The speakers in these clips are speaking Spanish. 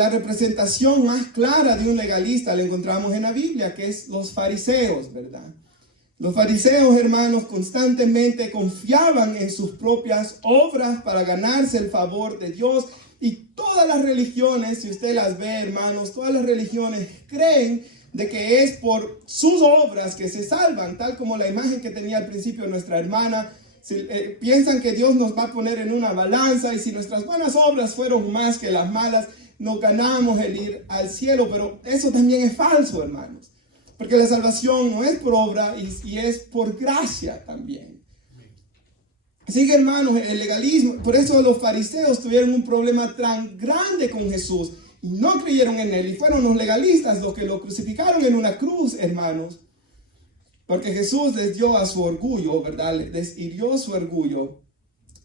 la representación más clara de un legalista la encontramos en la Biblia, que es los fariseos, ¿verdad? Los fariseos, hermanos, constantemente confiaban en sus propias obras para ganarse el favor de Dios. Y todas las religiones, si usted las ve, hermanos, todas las religiones creen de que es por sus obras que se salvan, tal como la imagen que tenía al principio nuestra hermana. Piensan que Dios nos va a poner en una balanza y si nuestras buenas obras fueron más que las malas, nos ganamos el ir al cielo. Pero eso también es falso, hermanos. Porque la salvación no es por obra y es por gracia también. Así que, hermanos, el legalismo, por eso los fariseos tuvieron un problema tan grande con Jesús y no creyeron en él. Y fueron los legalistas los que lo crucificaron en una cruz, hermanos. Porque Jesús les dio a su orgullo, ¿verdad? Les hirió su orgullo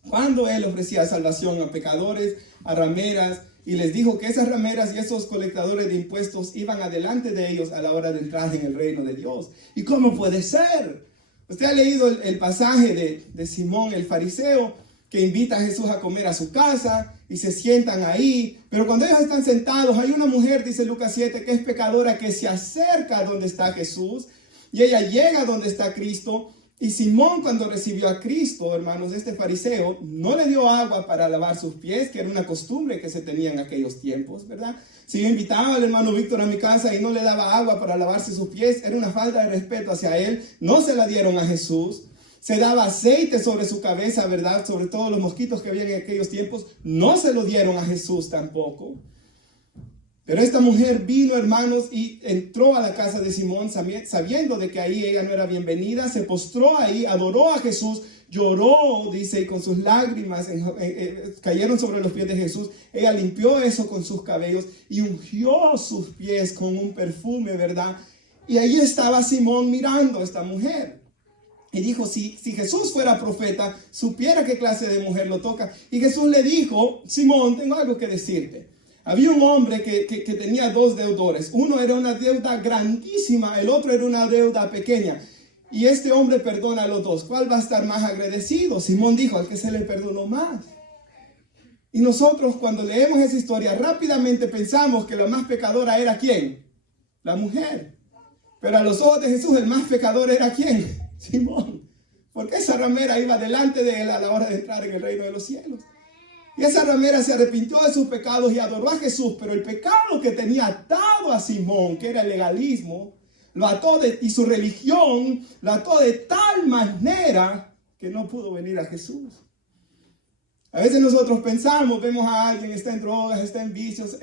cuando él ofrecía salvación a pecadores, a rameras, y les dijo que esas rameras y esos colectadores de impuestos iban adelante de ellos a la hora de entrar en el reino de Dios. ¿Y cómo puede ser? Usted ha leído el pasaje de Simón el fariseo, que invita a Jesús a comer a su casa y se sientan ahí. Pero cuando ellos están sentados, hay una mujer, dice Lucas 7, que es pecadora, que se acerca a donde está Jesús. Y ella llega a donde está Cristo. Y Simón, cuando recibió a Cristo, hermanos, este fariseo, no le dio agua para lavar sus pies, que era una costumbre que se tenía en aquellos tiempos, ¿verdad? Si yo invitaba al hermano Víctor a mi casa y no le daba agua para lavarse sus pies, era una falta de respeto hacia él. No se la dieron a Jesús. Se daba aceite sobre su cabeza, ¿verdad? Sobre todos los mosquitos que había en aquellos tiempos. No se lo dieron a Jesús tampoco. Pero esta mujer vino, hermanos, y entró a la casa de Simón sabiendo de que ahí ella no era bienvenida. Se postró ahí, adoró a Jesús, lloró, dice, y con sus lágrimas cayeron sobre los pies de Jesús. Ella limpió eso con sus cabellos y ungió sus pies con un perfume, ¿verdad? Y ahí estaba Simón mirando a esta mujer. Y dijo, si Jesús fuera profeta, supiera qué clase de mujer lo toca. Y Jesús le dijo, Simón, tengo algo que decirte. Había un hombre que tenía dos deudores. Uno era una deuda grandísima, el otro era una deuda pequeña. Y este hombre perdona a los dos. ¿Cuál va a estar más agradecido? Simón dijo, al que se le perdonó más. Y nosotros cuando leemos esa historia rápidamente pensamos que la más pecadora era ¿quién? La mujer. Pero a los ojos de Jesús el más pecador era ¿quién? Simón. Porque esa ramera iba delante de él a la hora de entrar en el reino de los cielos. Y esa ramera se arrepintió de sus pecados y adoró a Jesús. Pero el pecado que tenía atado a Simón, que era el legalismo, lo ató y su religión lo ató de tal manera que no pudo venir a Jesús. A veces nosotros pensamos, vemos a alguien, está en drogas, está en vicios,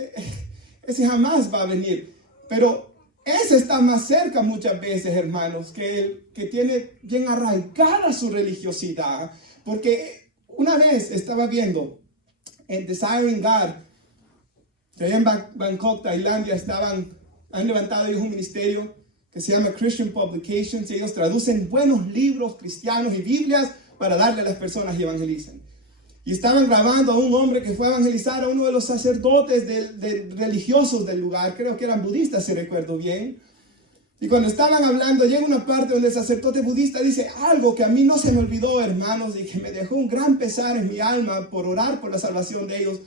ese jamás va a venir. Pero ese está más cerca muchas veces, hermanos, que el que tiene bien arraigada su religiosidad. Porque una vez estaba viendo en Desiring God, que en Bangkok, Tailandia, han levantado ellos un ministerio que se llama Christian Publications, y ellos traducen buenos libros cristianos y Biblias para darle a las personas y evangelizan. Y estaban grabando a un hombre que fue a evangelizar a uno de los sacerdotes religiosos del lugar, creo que eran budistas, si recuerdo bien. Y cuando estaban hablando, llega una parte donde el sacerdote budista dice algo que a mí no se me olvidó, hermanos, y que me dejó un gran pesar en mi alma por orar por la salvación de ellos.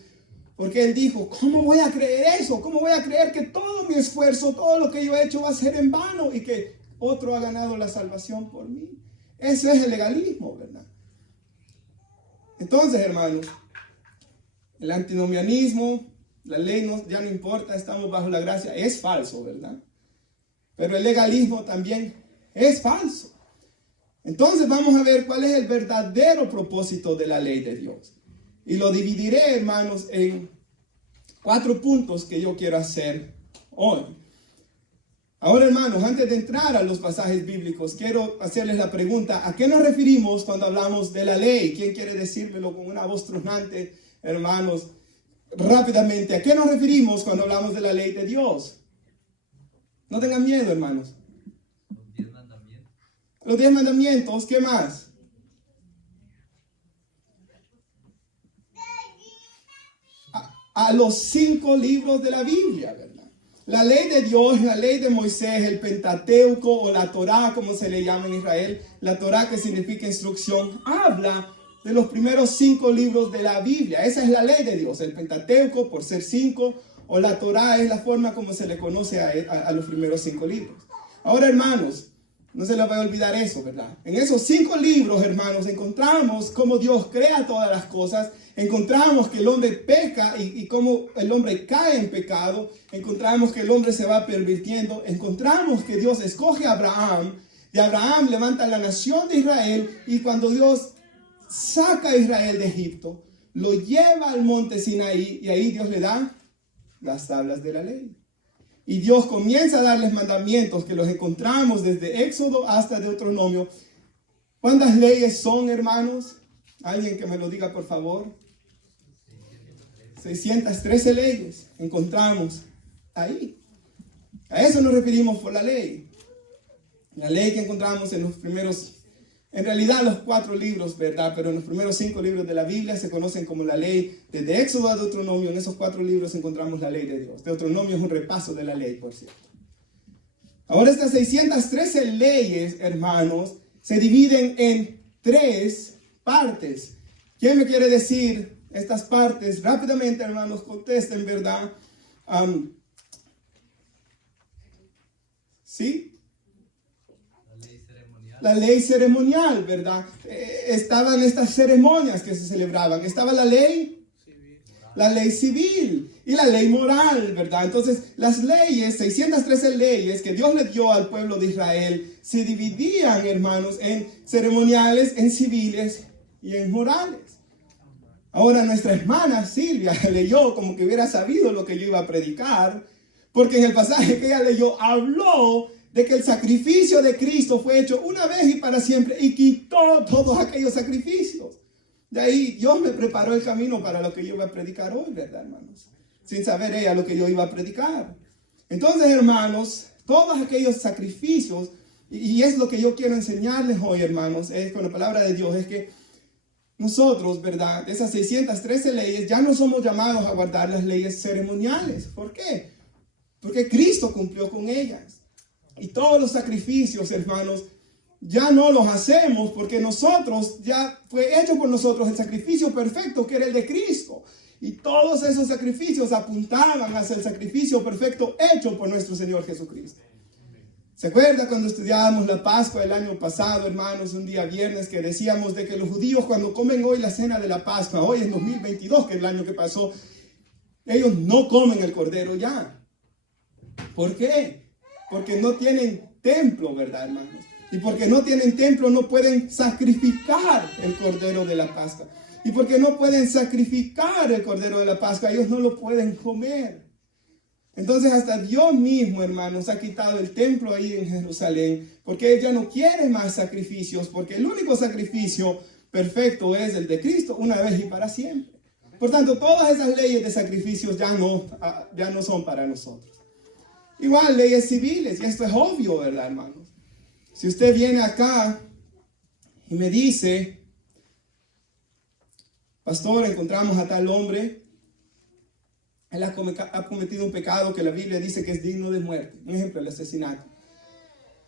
Porque él dijo, ¿cómo voy a creer eso? ¿Cómo voy a creer que todo mi esfuerzo, todo lo que yo he hecho va a ser en vano y que otro ha ganado la salvación por mí? Eso es el legalismo, ¿verdad? Entonces, hermanos, el antinomianismo, la ley ya no importa, estamos bajo la gracia, es falso, ¿verdad? Pero el legalismo también es falso. Entonces vamos a ver cuál es el verdadero propósito de la ley de Dios. Y lo dividiré, hermanos, en 4 puntos que yo quiero hacer hoy. Ahora, hermanos, antes de entrar a los pasajes bíblicos, quiero hacerles la pregunta, ¿a qué nos referimos cuando hablamos de la ley? ¿Quién quiere decírmelo con una voz tronante, hermanos? Rápidamente, ¿a qué nos referimos cuando hablamos de la ley de Dios? No tengan miedo, hermanos. Los 10 mandamientos. Los 10 mandamientos, ¿qué más? A los 5 libros de la Biblia, ¿verdad? La ley de Dios, la ley de Moisés, el Pentateuco o la Torá, como se le llama en Israel, la Torá que significa instrucción, habla de los primeros 5 libros de la Biblia. Esa es la ley de Dios, el Pentateuco por ser 5, o la Torá es la forma como se le conoce a los primeros 5 libros. Ahora, hermanos, no se les va a olvidar eso, ¿verdad? En esos 5 libros, hermanos, encontramos cómo Dios crea todas las cosas, encontramos que el hombre peca y cómo el hombre cae en pecado, encontramos que el hombre se va pervirtiendo, encontramos que Dios escoge a Abraham, de Abraham levanta la nación de Israel, y cuando Dios saca a Israel de Egipto, lo lleva al monte Sinaí, y ahí Dios le da las tablas de la ley. Y Dios comienza a darles mandamientos que los encontramos desde Éxodo hasta Deuteronomio. ¿Cuántas leyes son, hermanos? Alguien que me lo diga, por favor. 613 leyes encontramos ahí. A eso nos referimos por la ley. La ley que encontramos en los primeros, en realidad los 4 libros, ¿verdad? Pero en los primeros 5 libros de la Biblia se conocen como la ley. Desde Éxodo a Deuteronomio, en esos 4 libros encontramos la ley de Dios. Deuteronomio es un repaso de la ley, por cierto. Ahora estas 613 leyes, hermanos, se dividen en 3 partes. ¿Quién me quiere decir estas partes? Rápidamente, hermanos, contesten, ¿verdad? ¿Sí? La ley ceremonial, ¿verdad? Estaban estas ceremonias que se celebraban. Estaba la ley civil y la ley moral, ¿verdad? Entonces, las leyes, 613 leyes que Dios le dio al pueblo de Israel, se dividían, hermanos, en ceremoniales, en civiles y en morales. Ahora, nuestra hermana Silvia leyó como que hubiera sabido lo que yo iba a predicar, porque en el pasaje que ella leyó habló de que el sacrificio de Cristo fue hecho una vez y para siempre y quitó todos aquellos sacrificios. De ahí Dios me preparó el camino para lo que yo iba a predicar hoy, ¿verdad, hermanos? Sin saber ella lo que yo iba a predicar. Entonces, hermanos, todos aquellos sacrificios, y es lo que yo quiero enseñarles hoy, hermanos, es con la palabra de Dios, es que nosotros, ¿verdad? De esas 613 leyes, ya no somos llamados a guardar las leyes ceremoniales. ¿Por qué? Porque Cristo cumplió con ellas. Y todos los sacrificios, hermanos, ya no los hacemos porque nosotros, ya fue hecho por nosotros el sacrificio perfecto que era el de Cristo. Y todos esos sacrificios apuntaban hacia el sacrificio perfecto hecho por nuestro Señor Jesucristo. ¿Se acuerda cuando estudiábamos la Pascua el año pasado, hermanos, un día viernes, que decíamos de que los judíos cuando comen hoy la cena de la Pascua, hoy en 2022, que es el año que pasó, ellos no comen el cordero ya? ¿Por qué? Porque no tienen templo, ¿verdad, hermanos? Y porque no tienen templo no pueden sacrificar el cordero de la Pascua. Y porque no pueden sacrificar el cordero de la Pascua, ellos no lo pueden comer. Entonces hasta Dios mismo, hermanos, ha quitado el templo ahí en Jerusalén, porque Él ya no quiere más sacrificios, porque el único sacrificio perfecto es el de Cristo, una vez y para siempre. Por tanto, todas esas leyes de sacrificios ya no son para nosotros. Igual leyes civiles, y esto es obvio, ¿verdad, hermanos? Si usted viene acá y me dice, pastor, encontramos a tal hombre, él ha cometido un pecado que la Biblia dice que es digno de muerte. Un ejemplo, el asesinato.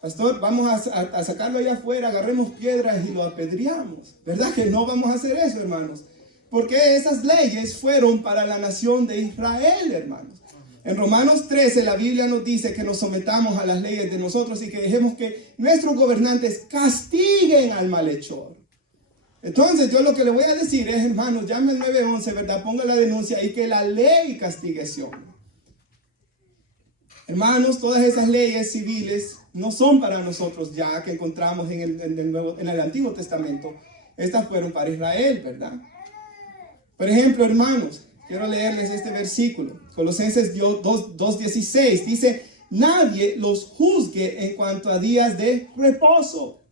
Pastor, vamos a sacarlo allá afuera, agarremos piedras y lo apedreamos. ¿Verdad que no vamos a hacer eso, hermanos? Porque esas leyes fueron para la nación de Israel, hermanos. En Romanos 13 la Biblia nos dice que nos sometamos a las leyes de nosotros y que dejemos que nuestros gobernantes castiguen al malhechor. Entonces yo lo que le voy a decir es, hermanos, llame al 911, ¿verdad? Ponga la denuncia y que la ley castigue ese hombre. Hermanos, todas esas leyes civiles no son para nosotros ya que encontramos en el Antiguo Testamento. Estas fueron para Israel, ¿verdad? Por ejemplo, hermanos, quiero leerles este versículo. Colosenses 2:16 dice, nadie los juzgue en cuanto a días de reposo.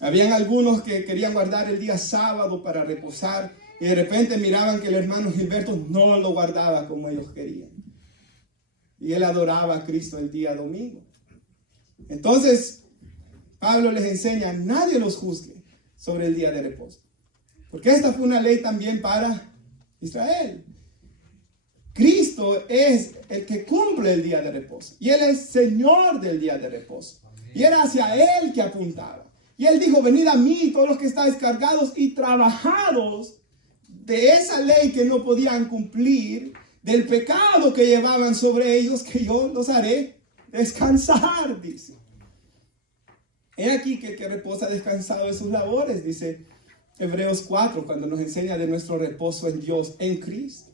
Habían algunos que querían guardar el día sábado para reposar y de repente miraban que el hermano Gilberto no lo guardaba como ellos querían. Y él adoraba a Cristo el día domingo. Entonces, Pablo les enseña, nadie los juzgue sobre el día de reposo. Porque esta fue una ley también para Israel. Cristo es el que cumple el día de reposo. Y Él es Señor del día de reposo. Y era hacia Él que apuntaba. Y él dijo, venid a mí todos los que estáis cargados y trabajados de esa ley que no podían cumplir, del pecado que llevaban sobre ellos, que yo los haré descansar, dice. He aquí que el que reposa descansado de sus labores, dice Hebreos 4, cuando nos enseña de nuestro reposo en Dios, en Cristo.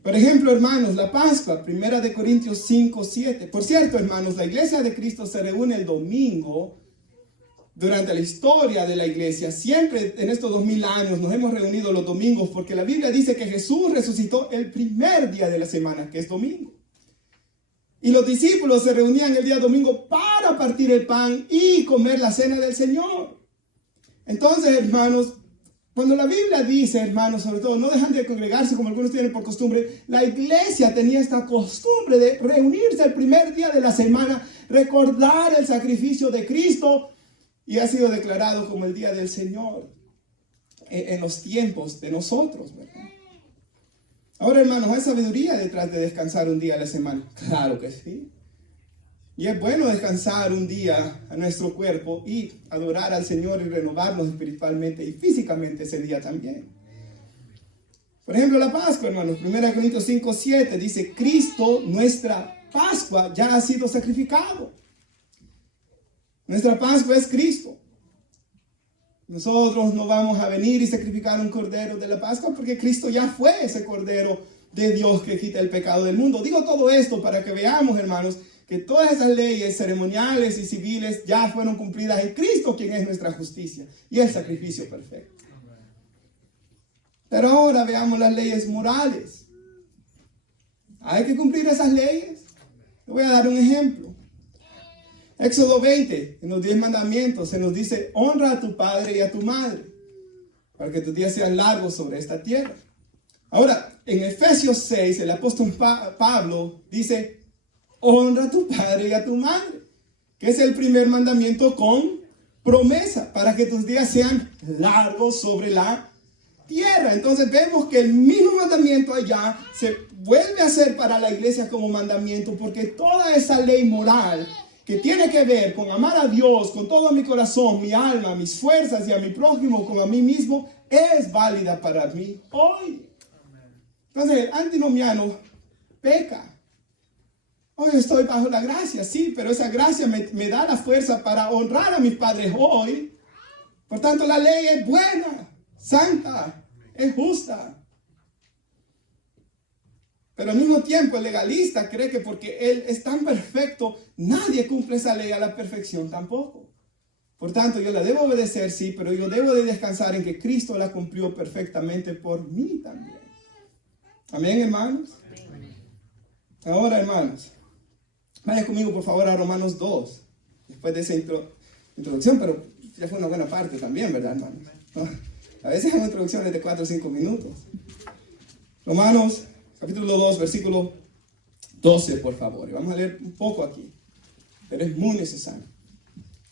Por ejemplo, hermanos, la Pascua, 1 Corintios 5, 7. Por cierto, hermanos, la iglesia de Cristo se reúne el domingo. Durante la historia de la iglesia, siempre en estos 2000 años nos hemos reunido los domingos porque la Biblia dice que Jesús resucitó el primer día de la semana, que es domingo. Y los discípulos se reunían el día domingo para partir el pan y comer la cena del Señor. Entonces, hermanos, cuando la Biblia dice, hermanos, sobre todo, no dejan de congregarse como algunos tienen por costumbre, la iglesia tenía esta costumbre de reunirse el primer día de la semana, recordar el sacrificio de Cristo. Y ha sido declarado como el día del Señor en los tiempos de nosotros, ¿verdad? Ahora, hermanos, ¿hay sabiduría detrás de descansar un día a la semana? Claro que sí. Y es bueno descansar un día a nuestro cuerpo y adorar al Señor y renovarnos espiritualmente y físicamente ese día también. Por ejemplo, la Pascua, hermanos, 1 Corintios 5, 7 dice, Cristo, nuestra Pascua, ya ha sido sacrificado. Nuestra Pascua es Cristo. Nosotros no vamos a venir y sacrificar un cordero de la Pascua porque Cristo ya fue ese cordero de Dios que quita el pecado del mundo. Digo todo esto para que veamos, hermanos, que todas esas leyes ceremoniales y civiles ya fueron cumplidas en Cristo, quien es nuestra justicia y el sacrificio perfecto. Pero ahora veamos las leyes morales. ¿Hay que cumplir esas leyes? Le voy a dar un ejemplo. Éxodo 20, en los 10 mandamientos, se nos dice, honra a tu padre y a tu madre, para que tus días sean largos sobre esta tierra. Ahora, en Efesios 6, el apóstol Pablo dice, honra a tu padre y a tu madre, que es el primer mandamiento con promesa, para que tus días sean largos sobre la tierra. Entonces vemos que el mismo mandamiento allá se vuelve a hacer para la iglesia como mandamiento, porque toda esa ley moral que tiene que ver con amar a Dios con todo mi corazón, mi alma, mis fuerzas y a mi prójimo como a mí mismo, es válida para mí hoy. Entonces el antinomiano peca. Hoy estoy bajo la gracia, sí, pero esa gracia me da la fuerza para honrar a mis padres hoy. Por tanto, la ley es buena, santa, es justa. Pero al mismo tiempo el legalista cree que porque él es tan perfecto, nadie cumple esa ley a la perfección tampoco. Por tanto, yo la debo obedecer, sí, pero yo debo de descansar en que Cristo la cumplió perfectamente por mí también. Amén, hermanos. Ahora, hermanos, vayan conmigo por favor a Romanos 2. Después de esa introducción, pero ya fue una buena parte también, ¿verdad, hermanos? ¿No? A veces hay introducciones de 4 o 5 minutos. Romanos capítulo 2, versículo 12, por favor. Y vamos a leer un poco aquí, pero es muy necesario.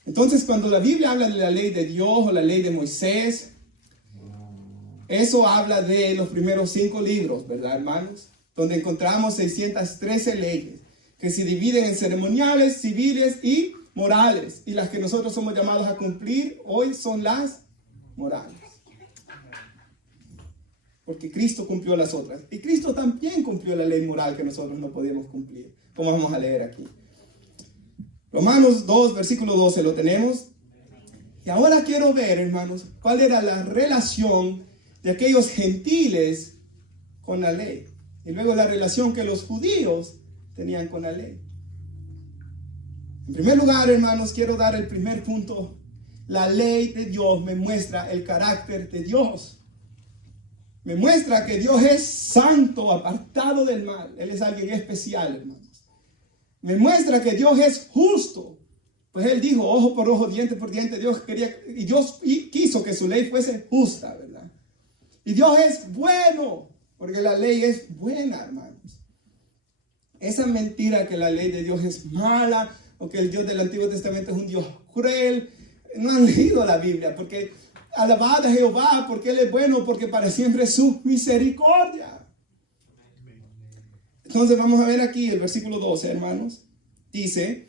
Entonces, cuando la Biblia habla de la ley de Dios o la ley de Moisés, eso habla de los primeros 5 libros, ¿verdad, hermanos? Donde encontramos 613 leyes que se dividen en ceremoniales, civiles y morales. Y las que nosotros somos llamados a cumplir hoy son las morales. Porque Cristo cumplió las otras. Y Cristo también cumplió la ley moral que nosotros no podíamos cumplir. Como vamos a leer aquí. Romanos 2, versículo 12, ¿lo tenemos? Y ahora quiero ver, hermanos, cuál era la relación de aquellos gentiles con la ley. Y luego la relación que los judíos tenían con la ley. En primer lugar, hermanos, quiero dar el primer punto. La ley de Dios me muestra el carácter de Dios. Me muestra que Dios es santo, apartado del mal. Él es alguien especial, hermanos. Me muestra que Dios es justo. Pues Él dijo, ojo por ojo, diente por diente. Dios quiso que su ley fuese justa, ¿verdad? Y Dios es bueno, porque la ley es buena, hermanos. Esa mentira que la ley de Dios es mala, o que el Dios del Antiguo Testamento es un Dios cruel, no han leído la Biblia, porque alabad a Jehová, porque Él es bueno, porque para siempre es su misericordia. Entonces vamos a ver aquí el versículo 12, hermanos. Dice,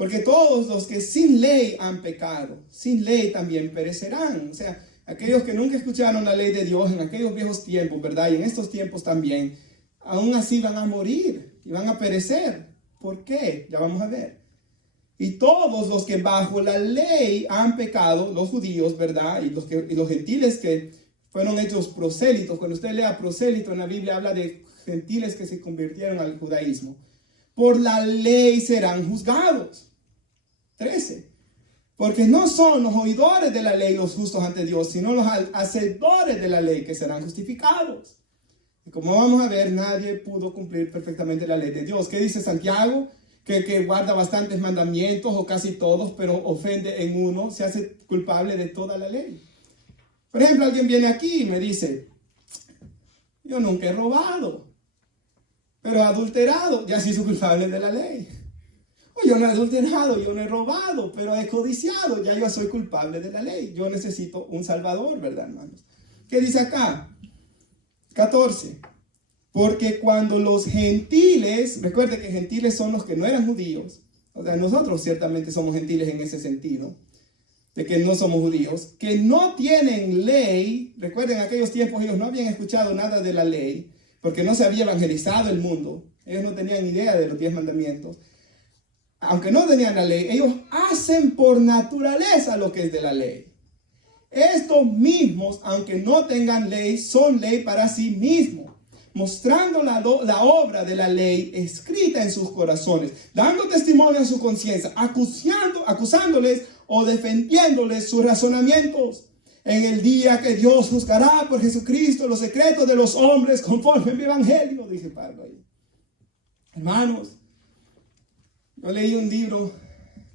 Porque todos los que sin ley han pecado, sin ley también perecerán. O sea, aquellos que nunca escucharon la ley de Dios en aquellos viejos tiempos, ¿verdad? Y en estos tiempos también, aún así van a morir y van a perecer. ¿Por qué? Ya vamos a ver. Y todos los que bajo la ley han pecado, los judíos, ¿verdad? Y los gentiles que fueron hechos prosélitos. Cuando usted lea prosélito en la Biblia, habla de gentiles que se convirtieron al judaísmo. Por la ley serán juzgados. 13. Porque no son los oidores de la ley los justos ante Dios, sino los hacedores de la ley que serán justificados. Y como vamos a ver, nadie pudo cumplir perfectamente la ley de Dios. ¿Qué dice Santiago? Que guarda bastantes mandamientos, o casi todos, pero ofende en uno, se hace culpable de toda la ley. Por ejemplo, alguien viene aquí y me dice, yo nunca he robado, pero he adulterado, ya sí soy culpable de la ley. O yo no he adulterado, yo no he robado, pero he codiciado, ya yo soy culpable de la ley. Yo necesito un salvador, ¿verdad, hermanos? ¿Qué dice acá? 14. Porque cuando los gentiles, recuerde que gentiles son los que no eran judíos, o sea, nosotros ciertamente somos gentiles en ese sentido, de que no somos judíos, que no tienen ley. Recuerden, en aquellos tiempos ellos no habían escuchado nada de la ley, porque no se había evangelizado el mundo, ellos no tenían idea de los 10 mandamientos. Aunque no tenían la ley, ellos hacen por naturaleza lo que es de la ley. Estos mismos, aunque no tengan ley, son ley para sí mismos, mostrando la obra de la ley escrita en sus corazones, dando testimonio a su conciencia, acusándoles o defendiéndoles sus razonamientos. En el día que Dios juzgará por Jesucristo los secretos de los hombres conforme a mi evangelio, dice Pablo ahí. Hermanos, yo leí un libro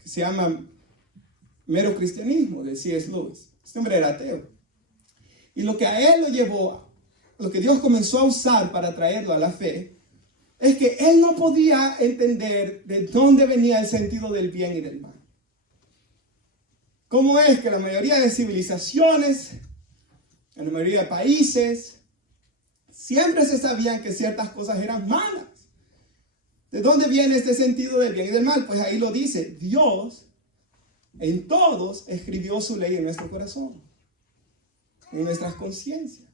que se llama Mero Cristianismo, de C.S. Lewis. Este hombre era ateo. Y lo que a él lo llevó, lo que Dios comenzó a usar para traerlo a la fe, es que él no podía entender de dónde venía el sentido del bien y del mal. ¿Cómo es que la mayoría de civilizaciones, en la mayoría de países, siempre se sabían que ciertas cosas eran malas? ¿De dónde viene este sentido del bien y del mal? Pues ahí lo dice, Dios en todos escribió su ley en nuestro corazón, en nuestras conciencias.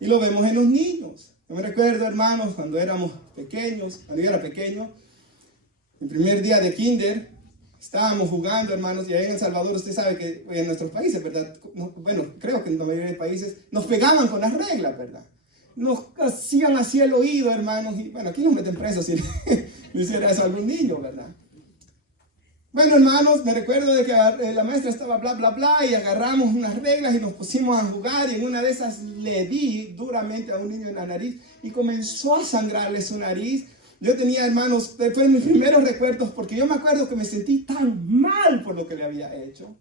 Y lo vemos en los niños. Yo me recuerdo, hermanos, cuando éramos pequeños, cuando yo era pequeño, el primer día de kinder, estábamos jugando, hermanos, y ahí en El Salvador, usted sabe que en nuestros países, ¿verdad? Bueno, creo que en la mayoría de países nos pegaban con las reglas, ¿verdad? Nos hacían así el oído, hermanos, y bueno, aquí nos meten presos si le hiciera eso a algún niño, ¿verdad? Bueno, hermanos, me recuerdo de que la maestra estaba bla, bla, bla, y agarramos unas reglas y nos pusimos a jugar, y en una de esas le di duramente a un niño en la nariz, y comenzó a sangrarle su nariz. Yo tenía, hermanos, fueron mis primeros recuerdos, porque yo me acuerdo que me sentí tan mal por lo que le había hecho.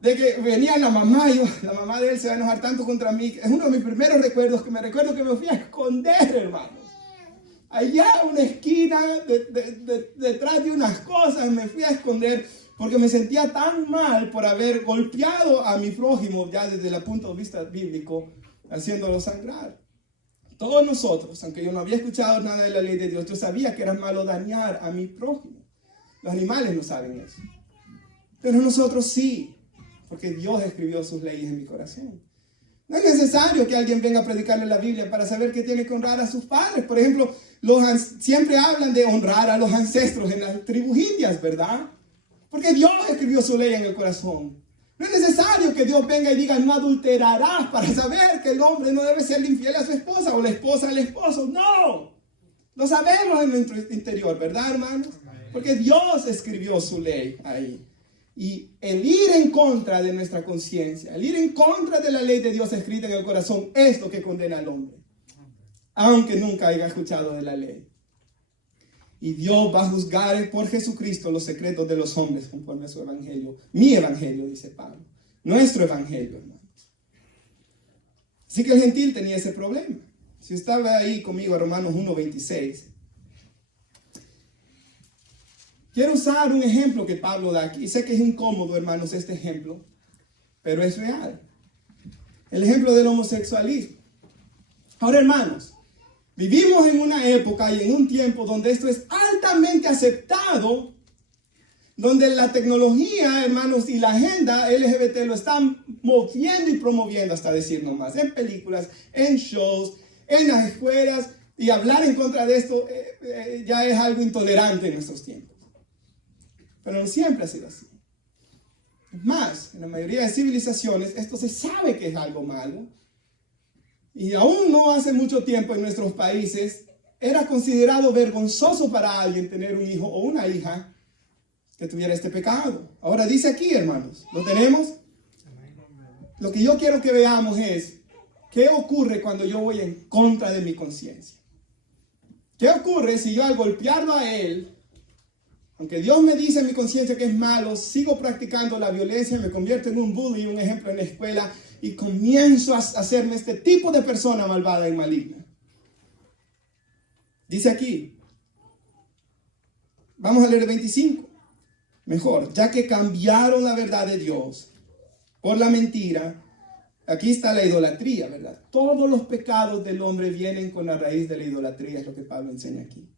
De que venía la mamá, y la mamá de él se va a enojar tanto contra mí. Es uno de mis primeros recuerdos, que me recuerdo que me fui a esconder, hermanos. Allá en una esquina, detrás de unas cosas, me fui a esconder, porque me sentía tan mal por haber golpeado a mi prójimo, ya desde el punto de vista bíblico, haciéndolo sangrar. Todos nosotros, aunque yo no había escuchado nada de la ley de Dios, yo sabía que era malo dañar a mi prójimo. Los animales no saben eso. Pero nosotros sí, porque Dios escribió sus leyes en mi corazón. No es necesario que alguien venga a predicarle la Biblia para saber que tiene que honrar a sus padres. Por ejemplo, siempre hablan de honrar a los ancestros en las tribus indias, ¿verdad? Porque Dios escribió su ley en el corazón. No es necesario que Dios venga y diga, no adulterarás, para saber que el hombre no debe ser infiel a su esposa o la esposa al esposo. No, lo sabemos en nuestro interior, ¿verdad, hermanos? Porque Dios escribió su ley ahí. Y el ir en contra de nuestra conciencia, el ir en contra de la ley de Dios escrita en el corazón, es lo que condena al hombre, aunque nunca haya escuchado de la ley. Y Dios va a juzgar por Jesucristo los secretos de los hombres conforme a su evangelio. Mi evangelio, dice Pablo. Nuestro evangelio, hermanos. Así que el gentil tenía ese problema. Si estaba ahí conmigo, Romanos 1:26. Quiero usar un ejemplo que Pablo da aquí. Sé que es incómodo, hermanos, este ejemplo, pero es real. El ejemplo del homosexualismo. Ahora, hermanos, Vivimos en una época y en un tiempo donde esto es altamente aceptado, donde la tecnología, hermanos, y la agenda LGBT lo están moviendo y promoviendo, hasta decir nomás, en películas, en shows, en las escuelas, y hablar en contra de esto ya es algo intolerante en nuestros tiempos. Pero no siempre ha sido así. Es más, en la mayoría de civilizaciones esto se sabe que es algo malo. Y aún no hace mucho tiempo en nuestros países era considerado vergonzoso para alguien tener un hijo o una hija que tuviera este pecado. Ahora dice aquí, hermanos, ¿lo tenemos? Lo que yo quiero que veamos es qué ocurre cuando yo voy en contra de mi conciencia. ¿Qué ocurre si yo al golpearlo a él, aunque Dios me dice en mi conciencia que es malo, sigo practicando la violencia, me convierto en un bully, un ejemplo en la escuela, y comienzo a hacerme este tipo de persona malvada y maligna? Dice aquí, vamos a leer el 25. Mejor, ya que cambiaron la verdad de Dios por la mentira, aquí está la idolatría, ¿verdad? Todos los pecados del hombre vienen con la raíz de la idolatría, es lo que Pablo enseña aquí.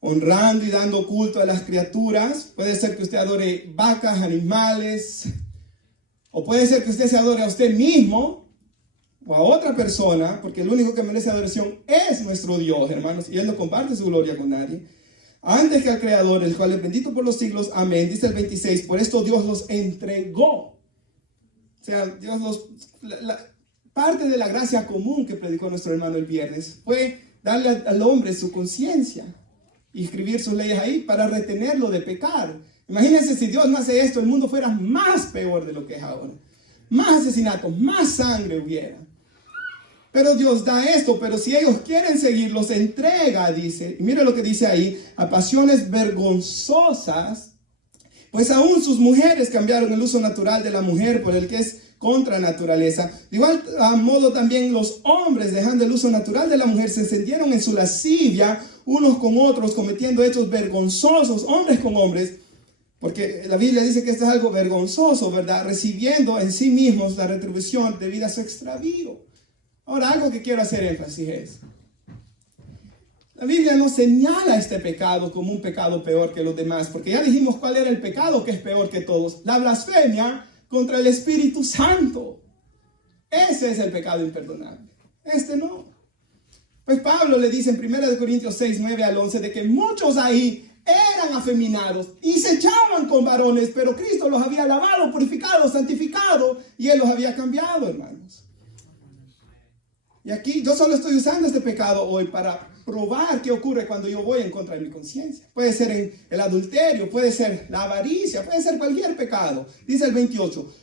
Honrando y dando culto a las criaturas. Puede ser que usted adore vacas, animales, o puede ser que usted se adore a usted mismo o a otra persona, porque el único que merece adoración es nuestro Dios, hermanos, y Él no comparte su gloria con nadie. Antes que al Creador, el cual es bendito por los siglos, amén. Dice el 26, por esto Dios los entregó. O sea, Dios parte de la gracia común que predicó nuestro hermano el viernes fue darle al hombre su conciencia y escribir sus leyes ahí para retenerlo de pecar. Imagínense si Dios no hace esto, el mundo fuera más peor de lo que es ahora. Más asesinatos, más sangre hubiera. Pero Dios da esto, pero si ellos quieren seguir, los entrega, dice. Y mire lo que dice ahí, a pasiones vergonzosas, pues aún sus mujeres cambiaron el uso natural de la mujer por el que es contra naturaleza. De igual modo también los hombres, dejando el uso natural de la mujer, se encendieron en su lascivia unos con otros, cometiendo hechos vergonzosos, hombres con hombres, porque la Biblia dice que esto es algo vergonzoso, ¿verdad? Recibiendo en sí mismos la retribución debida a su extravío. Ahora, algo que quiero hacer énfasis es, la Biblia no señala este pecado como un pecado peor que los demás, porque ya dijimos cuál era el pecado que es peor que todos, la blasfemia contra el Espíritu Santo. Ese es el pecado imperdonable, este no. Pues Pablo le dice en 1 Corintios 6, 9 al 11, de que muchos ahí eran afeminados y se echaban con varones, pero Cristo los había lavado, purificado, santificado, y Él los había cambiado, hermanos. Y aquí yo solo estoy usando este pecado hoy para probar qué ocurre cuando yo voy en contra de mi conciencia. Puede ser el adulterio, puede ser la avaricia, puede ser cualquier pecado. Dice el 28.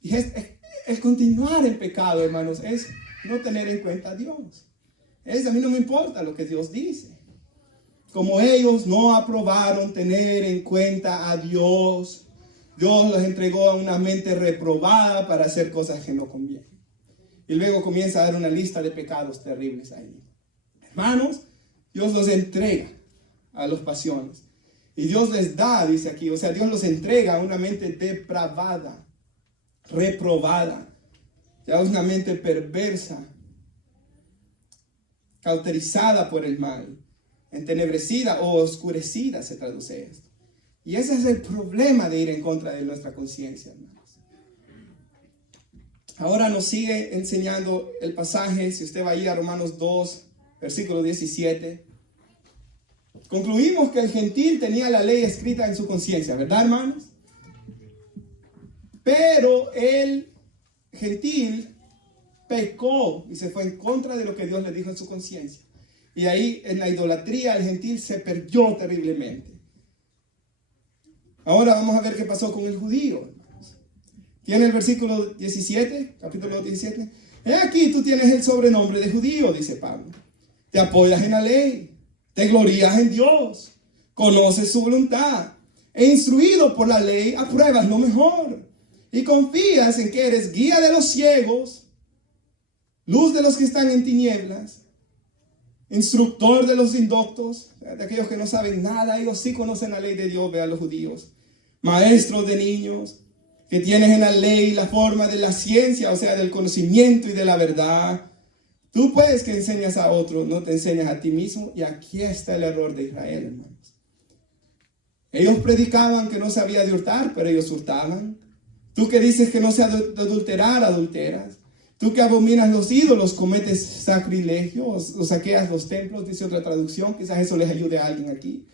Y es continuar en pecado, hermanos, es no tener en cuenta a Dios. A mí no me importa lo que Dios dice. Como ellos no aprobaron tener en cuenta a Dios, Dios los entregó a una mente reprobada para hacer cosas que no convienen. Y luego comienza a dar una lista de pecados terribles ahí. Hermanos, Dios los entrega a las pasiones. Y Dios les da, dice aquí, o sea, Dios los entrega a una mente depravada, reprobada. Ya es una mente perversa, cauterizada por el mal, entenebrecida o oscurecida se traduce esto. Y ese es el problema de ir en contra de nuestra conciencia, hermanos. Ahora nos sigue enseñando el pasaje, si usted va ahí a Romanos 2, versículo 17. Concluimos que el gentil tenía la ley escrita en su conciencia, ¿verdad, hermanos? Pero el gentil pecó y se fue en contra de lo que Dios le dijo en su conciencia. Y ahí en la idolatría el gentil se perdió terriblemente. Ahora vamos a ver qué pasó con el judío. Tiene el versículo 17, capítulo 17. He aquí tú tienes el sobrenombre de judío, dice Pablo. Te apoyas en la ley, te glorías en Dios, conoces su voluntad, e instruido por la ley apruebas lo mejor, y confías en que eres guía de los ciegos, luz de los que están en tinieblas, instructor de los indoctos, de aquellos que no saben nada. Ellos sí conocen la ley de Dios, vean los judíos, maestros de niños, que tienes en la ley la forma de la ciencia, o sea, del conocimiento y de la verdad. Tú puedes que enseñas a otro, no te enseñas a ti mismo. Y aquí está el error de Israel, hermanos. Ellos predicaban que no se había de hurtar, pero ellos hurtaban. Tú que dices que no se ha de adulterar, adulteras. Tú que abominas los ídolos, cometes sacrilegio o saqueas los templos, dice otra traducción. Quizás eso les ayude a alguien aquí.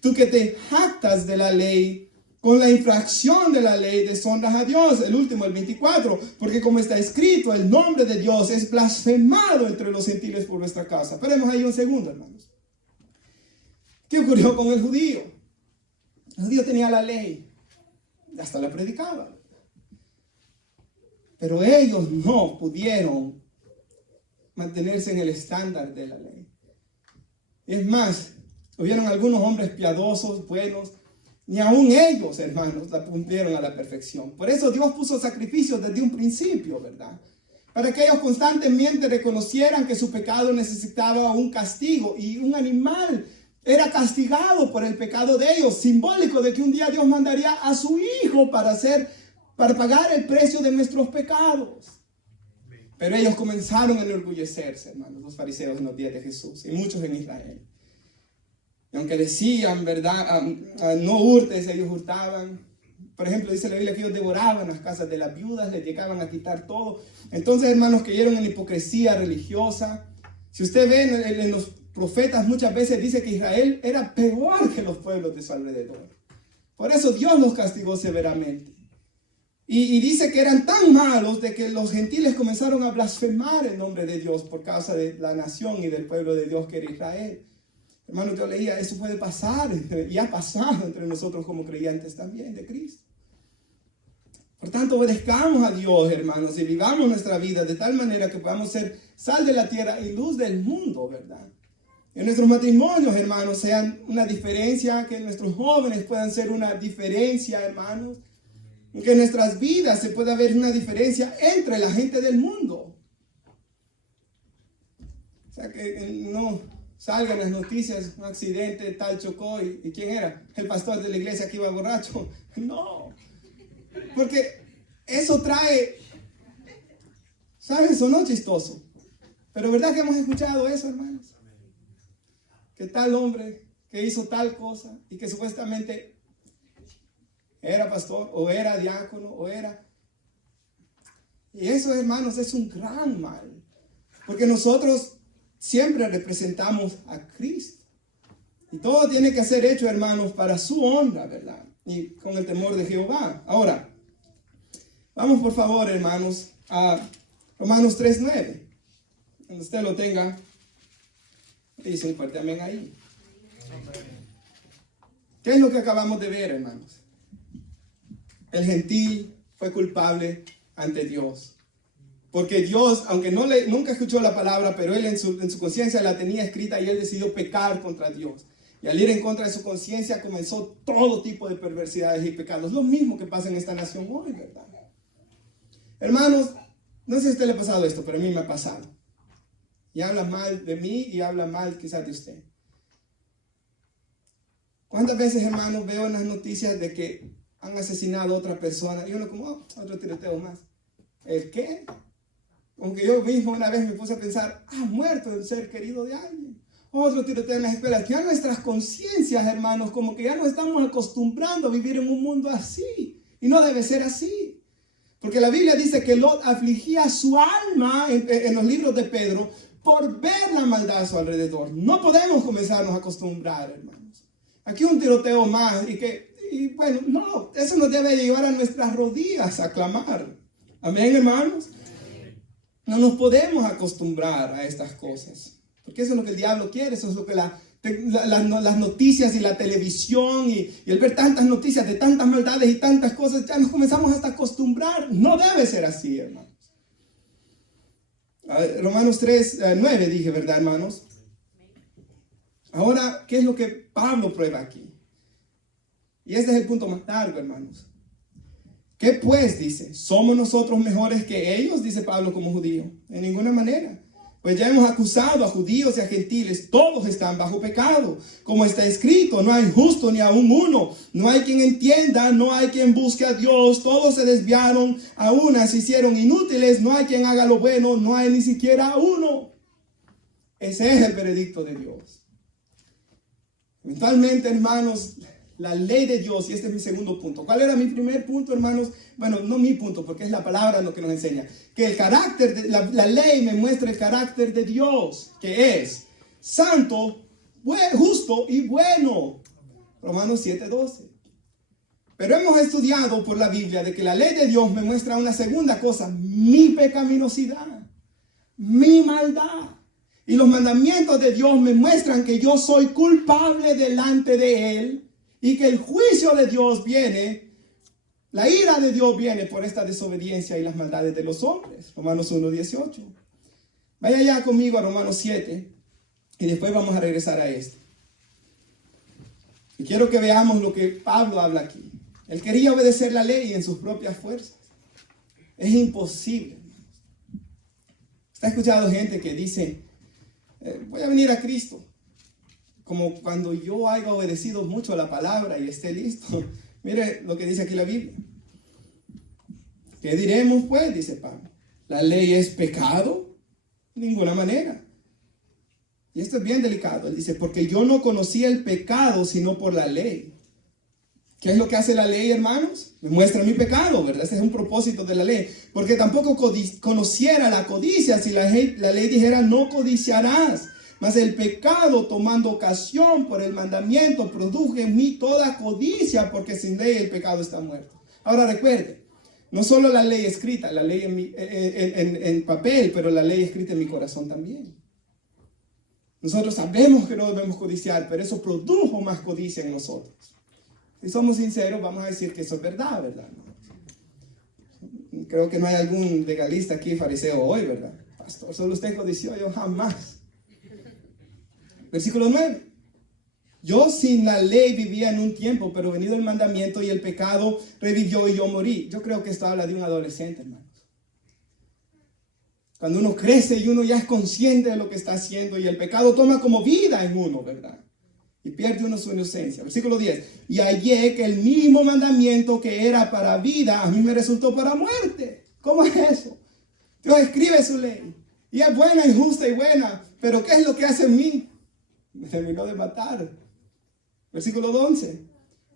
Tú que te jactas de la ley, con la infracción de la ley deshonras a Dios. El último, el 24. Porque como está escrito, el nombre de Dios es blasfemado entre los gentiles por vuestra causa. Esperemos ahí un segundo, hermanos. ¿Qué ocurrió con el judío? El judío tenía la ley. Hasta la predicaba. Pero ellos no pudieron mantenerse en el estándar de la ley. Es más, hubieron algunos hombres piadosos, buenos, ni aún ellos, hermanos, la cumplieron a la perfección. Por eso Dios puso sacrificios desde un principio, ¿verdad? Para que ellos constantemente reconocieran que su pecado necesitaba un castigo, y un animal era castigado por el pecado de ellos, simbólico de que un día Dios mandaría a su hijo para pagar el precio de nuestros pecados. Pero ellos comenzaron a enorgullecerse, hermanos, los fariseos en los días de Jesús, y muchos en Israel. Y aunque decían, ¿verdad? No hurtes, ellos hurtaban. Por ejemplo, dice la Biblia que ellos devoraban las casas de las viudas, les llegaban a quitar todo. Entonces, hermanos, cayeron en la hipocresía religiosa. Si usted ve en los profetas, muchas veces dice que Israel era peor que los pueblos de su alrededor. Por eso Dios los castigó severamente. Y dice que eran tan malos de que los gentiles comenzaron a blasfemar el nombre de Dios por causa de la nación y del pueblo de Dios que era Israel. Hermanos, yo leía, eso puede pasar y ha pasado entre nosotros como creyentes también de Cristo. Por tanto, obedezcamos a Dios, hermanos, y vivamos nuestra vida de tal manera que podamos ser sal de la tierra y luz del mundo, ¿verdad? En nuestros matrimonios, hermanos, sean una diferencia, que nuestros jóvenes puedan ser una diferencia, hermanos. Que en nuestras vidas se pueda ver una diferencia entre la gente del mundo. O sea, que no salgan las noticias, un accidente, tal chocó, ¿y quién era? El pastor de la iglesia que iba borracho. No, porque eso trae, ¿sabes? Sonó chistoso, pero ¿verdad que hemos escuchado eso, hermanos? Que tal hombre que hizo tal cosa y que supuestamente era pastor, o era diácono, o era... Y eso, hermanos, es un gran mal. Porque nosotros siempre representamos a Cristo. Y todo tiene que ser hecho, hermanos, para su honra, ¿verdad? Y con el temor de Jehová. Ahora, vamos por favor, hermanos, a Romanos 3:9. Cuando usted lo tenga, dice un fuerte amén ahí. ¿Qué es lo que acabamos de ver, hermanos? El gentil fue culpable ante Dios. Porque Dios, aunque nunca escuchó la palabra, pero él en su conciencia la tenía escrita y él decidió pecar contra Dios. Y al ir en contra de su conciencia comenzó todo tipo de perversidades y pecados. Lo mismo que pasa en esta nación hoy, ¿verdad? Hermanos, no sé si a usted le ha pasado esto, pero a mí me ha pasado. Y habla mal de mí y habla mal quizás de usted. ¿Cuántas veces, hermanos, veo en las noticias de que han asesinado a otra persona? Y uno como, otro tiroteo más. ¿El qué? Aunque yo mismo una vez me puse a pensar, muerto un ser querido de alguien. Otro tiroteo en las escuelas. Ya nuestras conciencias, hermanos, como que ya nos estamos acostumbrando a vivir en un mundo así. Y no debe ser así. Porque la Biblia dice que Lot afligía su alma en los libros de Pedro por ver la maldad a su alrededor. No podemos comenzarnos a acostumbrar, hermanos. Aquí un tiroteo más y bueno, no, eso nos debe llevar a nuestras rodillas a clamar. Amén, hermanos. No nos podemos acostumbrar a estas cosas, porque eso es lo que el diablo quiere. Eso es lo que las noticias y la televisión y el ver tantas noticias de tantas maldades y tantas cosas, ya nos comenzamos hasta a acostumbrar. No debe ser así, hermanos. Romanos 3:9 dije, ¿verdad, hermanos? Ahora, ¿qué es lo que Pablo prueba aquí? Y este es el punto más largo, hermanos. ¿Qué pues? Dice, ¿somos nosotros mejores que ellos? Dice Pablo como judío. En ninguna manera. Pues ya hemos acusado a judíos y a gentiles. Todos están bajo pecado. Como está escrito, no hay justo ni aún uno. No hay quien entienda, no hay quien busque a Dios. Todos se desviaron, a una se hicieron inútiles. No hay quien haga lo bueno, no hay ni siquiera uno. Ese es el veredicto de Dios. Eventualmente, hermanos, la ley de Dios, y este es mi segundo punto. ¿Cuál era mi primer punto, hermanos? Bueno, no mi punto, porque es la palabra lo que nos enseña. Que el carácter, la ley me muestra el carácter de Dios, que es santo, justo y bueno. Romanos 7:12. Pero hemos estudiado por la Biblia de que la ley de Dios me muestra una segunda cosa: mi pecaminosidad, mi maldad. Y los mandamientos de Dios me muestran que yo soy culpable delante de Él y que el juicio de Dios viene, la ira de Dios viene por esta desobediencia y las maldades de los hombres. Romanos 1:18. Vaya ya conmigo a Romanos 7 y después vamos a regresar a este. Y quiero que veamos lo que Pablo habla aquí. Él quería obedecer la ley en sus propias fuerzas. Es imposible. ¿Está escuchando gente que dice, voy a venir a Cristo? Como cuando yo haya obedecido mucho a la palabra y esté listo. Mire lo que dice aquí la Biblia. ¿Qué diremos pues? Dice Pablo. ¿La ley es pecado? De ninguna manera. Y esto es bien delicado. Él dice, porque yo no conocía el pecado sino por la ley. ¿Qué es lo que hace la ley, hermanos? Me muestra mi pecado, ¿verdad? Ese es un propósito de la ley. Porque tampoco conociera la codicia si la ley dijera no codiciarás. Mas el pecado, tomando ocasión por el mandamiento, produjo en mí toda codicia, porque sin ley el pecado está muerto. Ahora recuerde, no solo la ley escrita, la ley en papel, pero la ley escrita en mi corazón también. Nosotros sabemos que no debemos codiciar, pero eso produjo más codicia en nosotros. Si somos sinceros, vamos a decir que eso es verdad, ¿verdad? Creo que no hay algún legalista aquí, fariseo hoy, ¿verdad? Pastor, solo usted codició, yo jamás. Versículo 9. Yo sin la ley vivía en un tiempo, pero venido el mandamiento y el pecado revivió y yo morí. Yo creo que esto habla de un adolescente, hermanos. Cuando uno crece y uno ya es consciente de lo que está haciendo y el pecado toma como vida en uno, ¿verdad? Y pierde uno su inocencia. Versículo 10. Y hallé que el mismo mandamiento que era para vida, a mí me resultó para muerte. ¿Cómo es eso? Dios escribe su ley. Y es buena y justa y buena. Pero ¿qué es lo que hace en mí? Me terminó de matar. Versículo 11.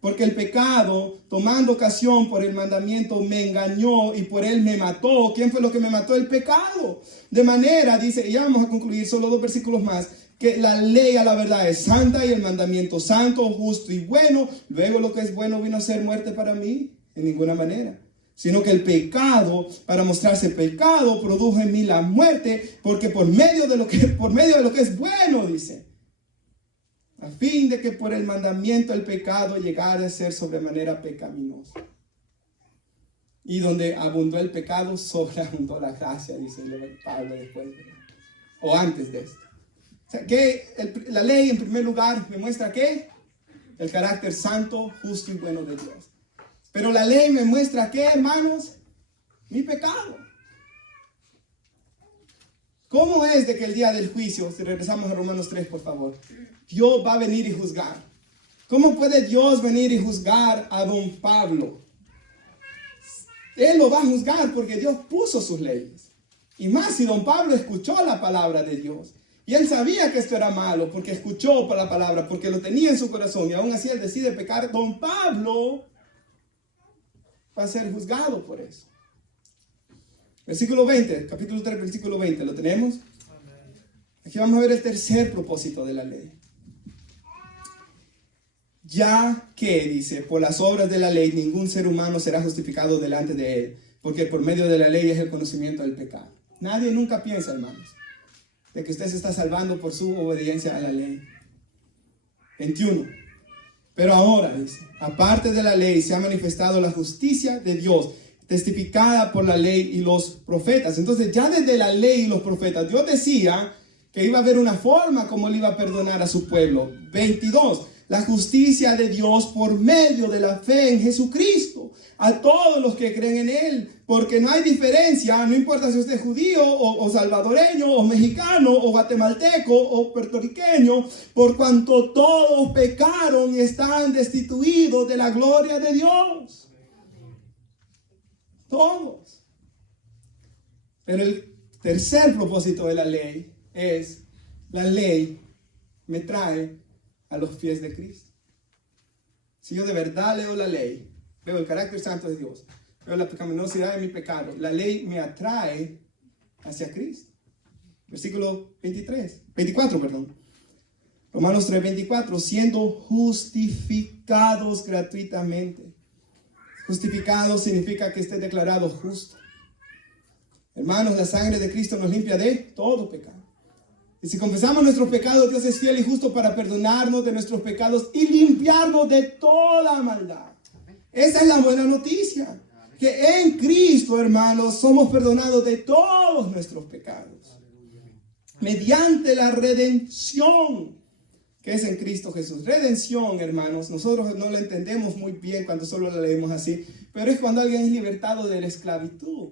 Porque el pecado, tomando ocasión por el mandamiento, me engañó y por él me mató. ¿Quién fue lo que me mató? El pecado. De manera, dice, y ya vamos a concluir, solo 2 versículos más, que la ley a la verdad es santa y el mandamiento santo, justo y bueno. Luego lo que es bueno vino a ser muerte para mí. En ninguna manera. Sino que el pecado, para mostrarse pecado, produjo en mí la muerte, porque por medio de lo que es bueno, dice, a fin de que por el mandamiento el pecado llegara a ser sobremanera pecaminoso. Y donde abundó el pecado, sobreabundó la gracia, dice Pablo después, o antes de esto. O sea, que la ley en primer lugar me muestra ¿qué? El carácter santo, justo y bueno de Dios. Pero la ley me muestra ¿qué, hermanos? Mi pecado. ¿Cómo es de que el día del juicio, si regresamos a Romanos 3, por favor, Dios va a venir y juzgar? ¿Cómo puede Dios venir y juzgar a don Pablo? Él lo va a juzgar porque Dios puso sus leyes. Y más si don Pablo escuchó la palabra de Dios. Y él sabía que esto era malo porque escuchó la palabra, porque lo tenía en su corazón. Y aún así él decide pecar. Don Pablo va a ser juzgado por eso. Versículo 20, capítulo 3, versículo 20, ¿lo tenemos? Aquí vamos a ver el tercer propósito de la ley. Ya que, dice, por las obras de la ley ningún ser humano será justificado delante de él, porque por medio de la ley es el conocimiento del pecado. Nadie nunca piensa, hermanos, de que usted se está salvando por su obediencia a la ley. 21. Pero ahora, dice, aparte de la ley se ha manifestado la justicia de Dios, testificada por la ley y los profetas. Entonces ya desde la ley y los profetas, Dios decía que iba a haber una forma como él iba a perdonar a su pueblo. 22. La justicia de Dios por medio de la fe en Jesucristo a todos los que creen en él, porque no hay diferencia, no importa si usted es judío o salvadoreño o mexicano o guatemalteco o puertorriqueño, por cuanto todos pecaron y están destituidos de la gloria de Dios. Todos. Pero el tercer propósito de la ley es la ley me trae a los pies de Cristo. Si yo de verdad leo la ley, veo el carácter santo de Dios, veo la pecaminosidad de mi pecado, la ley me atrae hacia Cristo. Versículo 24. Romanos 3:24, siendo justificados gratuitamente. Justificado significa que esté declarado justo. Hermanos, la sangre de Cristo nos limpia de todo pecado. Y si confesamos nuestros pecados, Dios es fiel y justo para perdonarnos de nuestros pecados y limpiarnos de toda maldad. Esa es la buena noticia. Que en Cristo, hermanos, somos perdonados de todos nuestros pecados. Mediante la redención que es en Cristo Jesús. Redención, hermanos, nosotros no la entendemos muy bien cuando solo la leemos así, pero es cuando alguien es libertado de la esclavitud.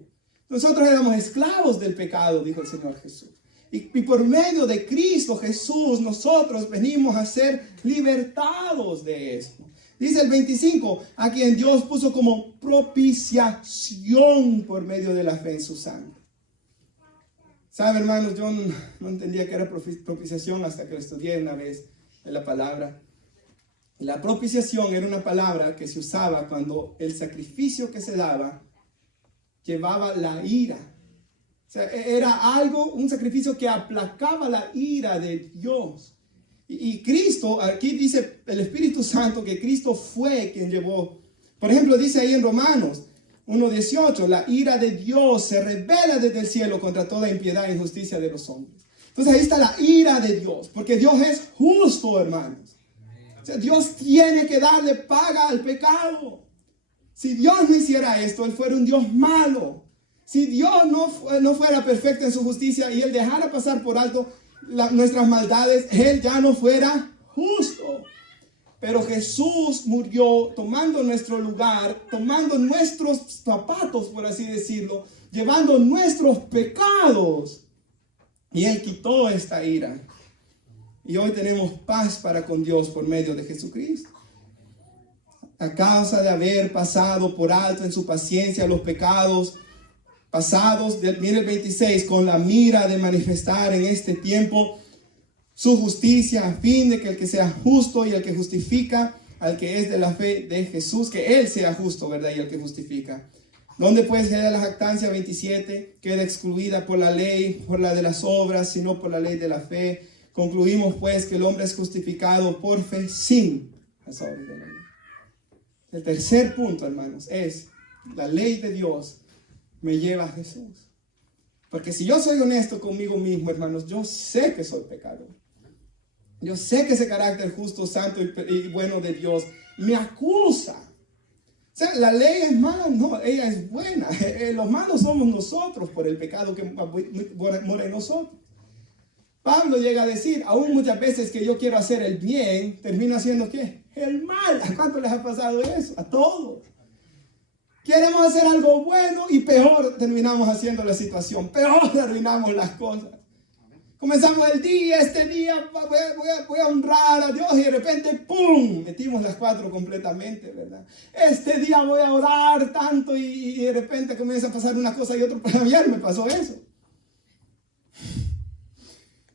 Nosotros éramos esclavos del pecado, dijo el Señor Jesús. Y por medio de Cristo Jesús, nosotros venimos a ser libertados de esto. Dice el 25, a quien Dios puso como propiciación por medio de la fe en su sangre. ¿Sabe, hermanos? Yo no entendía que era propiciación hasta que lo estudié una vez en la palabra. La propiciación era una palabra que se usaba cuando el sacrificio que se daba llevaba la ira. O sea, era un sacrificio que aplacaba la ira de Dios. Y Cristo, aquí dice el Espíritu Santo que Cristo fue quien llevó. Por ejemplo, dice ahí en Romanos 1:18, la ira de Dios se revela desde el cielo contra toda impiedad e injusticia de los hombres. Entonces ahí está la ira de Dios, porque Dios es justo, hermanos. O sea, Dios tiene que darle paga al pecado. Si Dios no hiciera esto, Él fuera un Dios malo. Si Dios no fuera perfecto en su justicia y Él dejara pasar por alto nuestras maldades, Él ya no fuera justo. Pero Jesús murió tomando nuestro lugar, tomando nuestros zapatos, por así decirlo, llevando nuestros pecados. Y Él quitó esta ira. Y hoy tenemos paz para con Dios por medio de Jesucristo. A causa de haber pasado por alto en su paciencia los pecados pasados, mire el 26, con la mira de manifestar en este tiempo su justicia, a fin de que el que sea justo y el que justifica al que es de la fe de Jesús, que Él sea justo, ¿verdad? Y el que justifica. ¿Dónde pues queda la jactancia? 27, queda excluida por la ley, por la de las obras, sino por la ley de la fe. Concluimos pues que el hombre es justificado por fe sin las obras de la ley. El tercer punto, hermanos, es la ley de Dios me lleva a Jesús. Porque si yo soy honesto conmigo mismo, hermanos, yo sé que soy pecador. Yo sé que ese carácter justo, santo y bueno de Dios me acusa. O sea, la ley es mala, no, ella es buena. Los malos somos nosotros por el pecado que mora en nosotros. Pablo llega a decir, aún muchas veces que yo quiero hacer el bien, termino haciendo ¿qué? El mal. ¿A cuánto les ha pasado eso? A todos. Queremos hacer algo bueno y peor terminamos haciendo la situación. Peor terminamos las cosas. Comenzamos el día, este día voy a honrar a Dios y de repente ¡pum! Metimos las 4 completamente, ¿verdad? Este día voy a orar tanto y de repente comienza a pasar una cosa y otra. Ayer me pasó eso.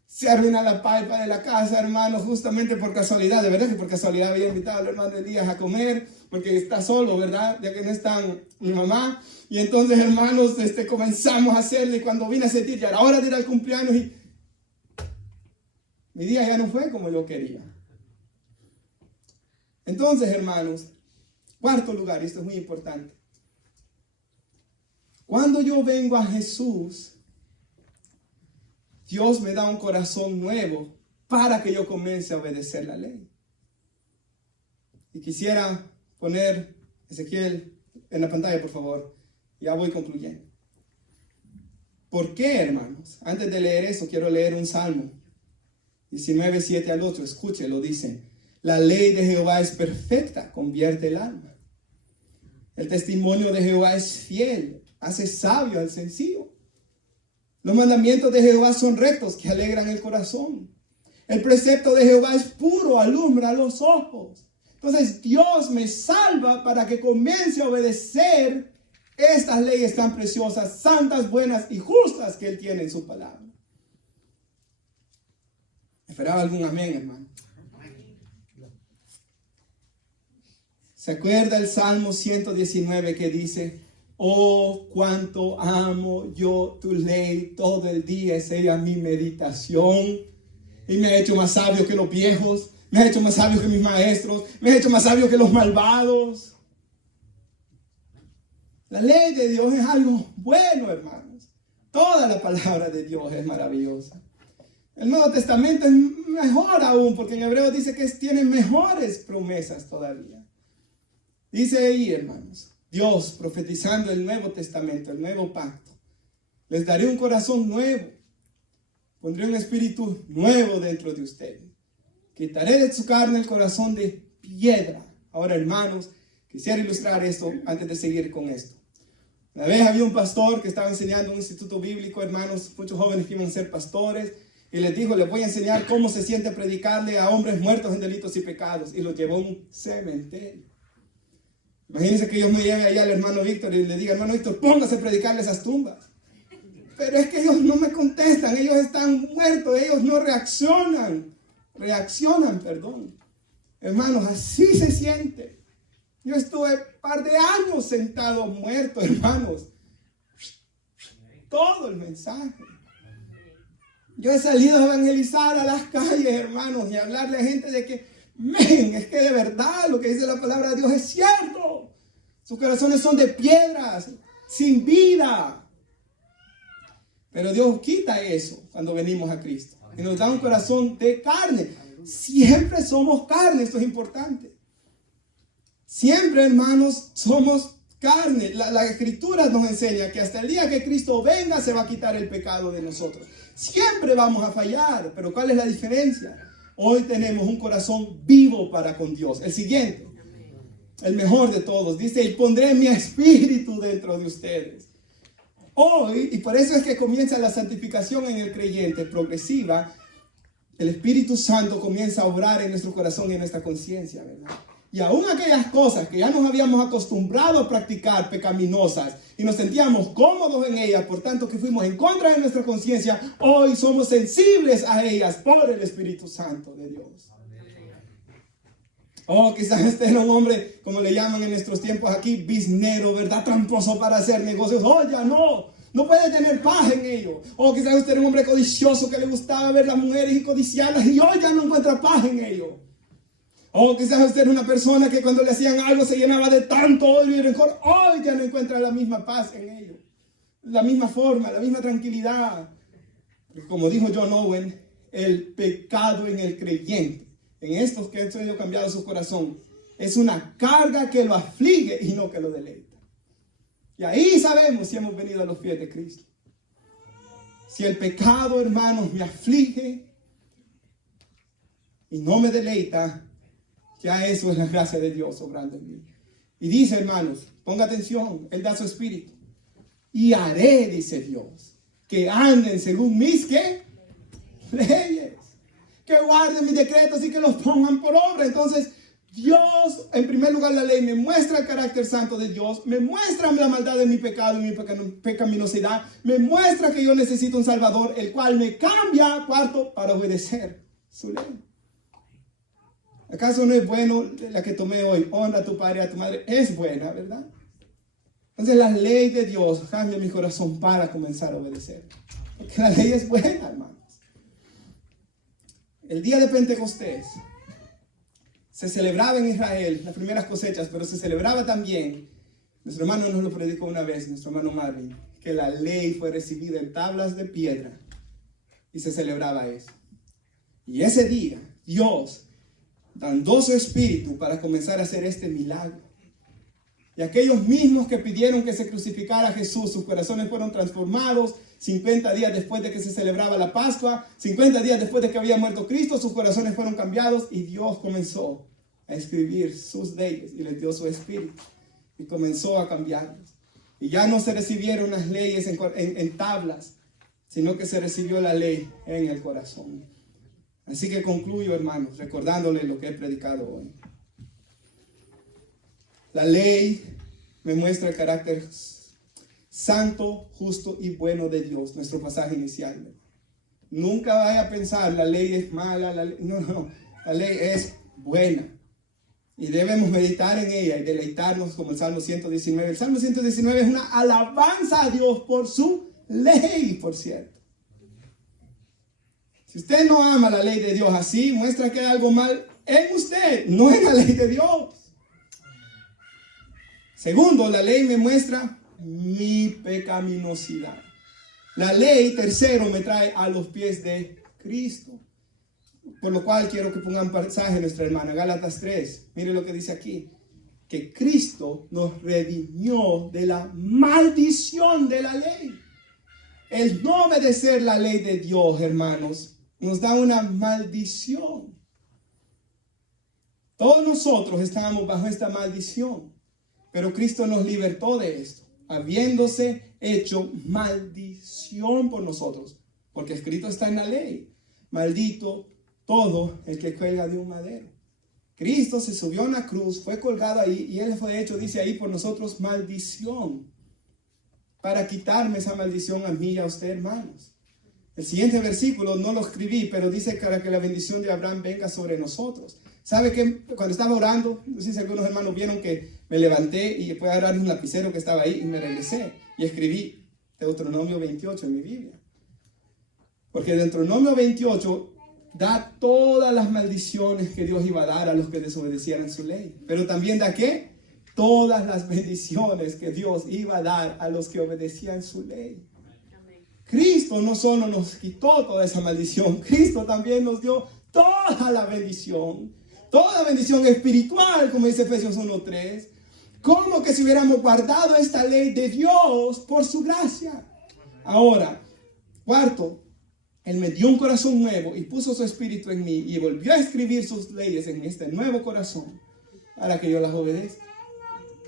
Se arruina la palpa de la casa, hermano, justamente por casualidad. De verdad que por casualidad había invitado al hermano Elías a comer, porque está solo, ¿verdad? Ya que no está mi mamá. Y entonces, hermanos, comenzamos a hacerle. Cuando vine a sentir, ya era hora de ir al cumpleaños y mi día ya no fue como yo quería. Entonces, hermanos, cuarto lugar, y esto es muy importante. Cuando yo vengo a Jesús, Dios me da un corazón nuevo para que yo comience a obedecer la ley. Y quisiera poner Ezequiel en la pantalla, por favor. Ya voy concluyendo. ¿Por qué, hermanos? Antes de leer eso, quiero leer un salmo. 19, 7 al 8. Escúchelo, dice. La ley de Jehová es perfecta, convierte el alma. El testimonio de Jehová es fiel, hace sabio al sencillo. Los mandamientos de Jehová son rectos, que alegran el corazón. El precepto de Jehová es puro, alumbra los ojos. Entonces Dios me salva para que comience a obedecer estas leyes tan preciosas, santas, buenas y justas que Él tiene en su palabra. Esperaba algún amén, hermano. ¿Se acuerda el Salmo 119 que dice: oh, cuánto amo yo tu ley, todo el día es ella mi meditación, y me ha hecho más sabio que los viejos, me ha hecho más sabio que mis maestros, me ha hecho más sabio que los malvados? La ley de Dios es algo bueno, hermanos. Toda la palabra de Dios es maravillosa. El Nuevo Testamento es mejor aún, porque en hebreo dice que tiene mejores promesas todavía. Dice ahí, hermanos, Dios profetizando el Nuevo Testamento, el nuevo pacto: les daré un corazón nuevo, pondré un espíritu nuevo dentro de ustedes, quitaré de su carne el corazón de piedra. Ahora, hermanos, quisiera ilustrar esto antes de seguir con esto. Una vez había un pastor que estaba enseñando en un instituto bíblico, hermanos, muchos jóvenes que iban a ser pastores, y les dijo: les voy a enseñar cómo se siente predicarle a hombres muertos en delitos y pecados, y los llevó a un cementerio. Imagínense que Dios me lleve allá al hermano Víctor y le diga: hermano Víctor, póngase a predicarle esas tumbas. Pero es que ellos no me contestan, ellos están muertos, ellos no reaccionan. Hermanos, así se siente. Yo estuve un par de años sentado muerto, hermanos. Todo el mensaje. Yo he salido a evangelizar a las calles, hermanos, y a hablarle a gente de que, es que de verdad lo que dice la palabra de Dios es cierto. Sus corazones son de piedras, sin vida. Pero Dios quita eso cuando venimos a Cristo y nos da un corazón de carne. Siempre somos carne, esto es importante. Siempre, hermanos, somos carne. La Escritura nos enseña que hasta el día que Cristo venga se va a quitar el pecado de nosotros. Siempre vamos a fallar, pero ¿cuál es la diferencia? Hoy tenemos un corazón vivo para con Dios. El siguiente, el mejor de todos, dice: y pondré mi espíritu dentro de ustedes. Hoy, y por eso es que comienza la santificación en el creyente progresiva, el Espíritu Santo comienza a obrar en nuestro corazón y en nuestra conciencia, ¿verdad? Y aún aquellas cosas que ya nos habíamos acostumbrado a practicar pecaminosas y nos sentíamos cómodos en ellas, por tanto que fuimos en contra de nuestra conciencia, hoy somos sensibles a ellas por el Espíritu Santo de Dios. Oh, quizás este era un hombre, como le llaman en nuestros tiempos aquí, biznero, ¿verdad? Tramposo para hacer negocios. Oh, ya no puede tener paz en ello. Oh, quizás usted era un hombre codicioso que le gustaba ver las mujeres y codiciarlas, y hoy ya no encuentra paz en ello. Oh, quizás usted era una persona que cuando le hacían algo se llenaba de tanto odio y rencor. Hoy ya no encuentra la misma paz en ello, la misma forma, la misma tranquilidad. Porque como dijo John Owen, el pecado en el creyente, en estos que han sido cambiados su corazón, es una carga que lo aflige y no que lo deleita. Y ahí sabemos si hemos venido a los pies de Cristo. Si el pecado, hermanos, me aflige y no me deleita, ya eso es la gracia de Dios obrando en mí. Y dice, hermanos, ponga atención, Él da su espíritu. Y haré, dice Dios, que anden según mis, ¿qué? Leyes. Que guarden mis decretos y que los pongan por obra. Entonces, Dios, en primer lugar, la ley me muestra el carácter santo de Dios, me muestra la maldad de mi pecado y mi pecaminosidad, me muestra que yo necesito un Salvador, el cual me cambia, cuarto, para obedecer su ley. ¿Acaso no es bueno la que tomé hoy? Honra a tu padre y a tu madre. Es buena, ¿verdad? Entonces la ley de Dios cambia mi corazón para comenzar a obedecer. Porque la ley es buena, hermanos. El día de Pentecostés se celebraba en Israel las primeras cosechas, pero se celebraba también, nuestro hermano nos lo predicó una vez, nuestro hermano Marvin, que la ley fue recibida en tablas de piedra y se celebraba eso. Y ese día, Dios dando su espíritu para comenzar a hacer este milagro. Y aquellos mismos que pidieron que se crucificara a Jesús, sus corazones fueron transformados 50 días después de que se celebraba la Pascua, 50 días después de que había muerto Cristo, sus corazones fueron cambiados y Dios comenzó a escribir sus leyes y les dio su espíritu y comenzó a cambiarlos. Y ya no se recibieron las leyes en tablas, sino que se recibió la ley en el corazón. Así que concluyo, hermanos, recordándole lo que he predicado hoy. La ley me muestra el carácter santo, justo y bueno de Dios, nuestro pasaje inicial. Nunca vaya a pensar, la ley es mala, no, la ley es buena. Y debemos meditar en ella y deleitarnos como el Salmo 119. El Salmo 119 es una alabanza a Dios por su ley, por cierto. Si usted no ama la ley de Dios así, muestra que hay algo mal en usted, no en la ley de Dios. Segundo, la ley me muestra mi pecaminosidad. La ley, tercero, me trae a los pies de Cristo. Por lo cual quiero que pongan pasaje nuestra hermana, Gálatas 3. Mire lo que dice aquí. Que Cristo nos redimió de la maldición de la ley. El no obedecer la ley de Dios, hermanos, nos da una maldición. Todos nosotros estábamos bajo esta maldición. Pero Cristo nos libertó de esto, habiéndose hecho maldición por nosotros. Porque escrito está en la ley. Maldito todo el que cuelga de un madero. Cristo se subió a una cruz, fue colgado ahí y Él fue hecho, dice ahí, por nosotros maldición. Para quitarme esa maldición a mí y a usted, hermanos. El siguiente versículo no lo escribí, pero dice para que la bendición de Abraham venga sobre nosotros. ¿Sabe que cuando estaba orando, no sé si algunos hermanos vieron que me levanté y después agarré un lapicero que estaba ahí y me regresé y escribí Deuteronomio 28 en mi Biblia? Porque Deuteronomio 28 da todas las maldiciones que Dios iba a dar a los que desobedecieran su ley. Pero también da ¿qué? Todas las bendiciones que Dios iba a dar a los que obedecían su ley. Cristo no solo nos quitó toda esa maldición, Cristo también nos dio toda la bendición espiritual, como dice Efesios 1:3, como que si hubiéramos guardado esta ley de Dios por su gracia. Ahora, cuarto, Él me dio un corazón nuevo y puso su espíritu en mí y volvió a escribir sus leyes en este nuevo corazón para que yo las obedezca.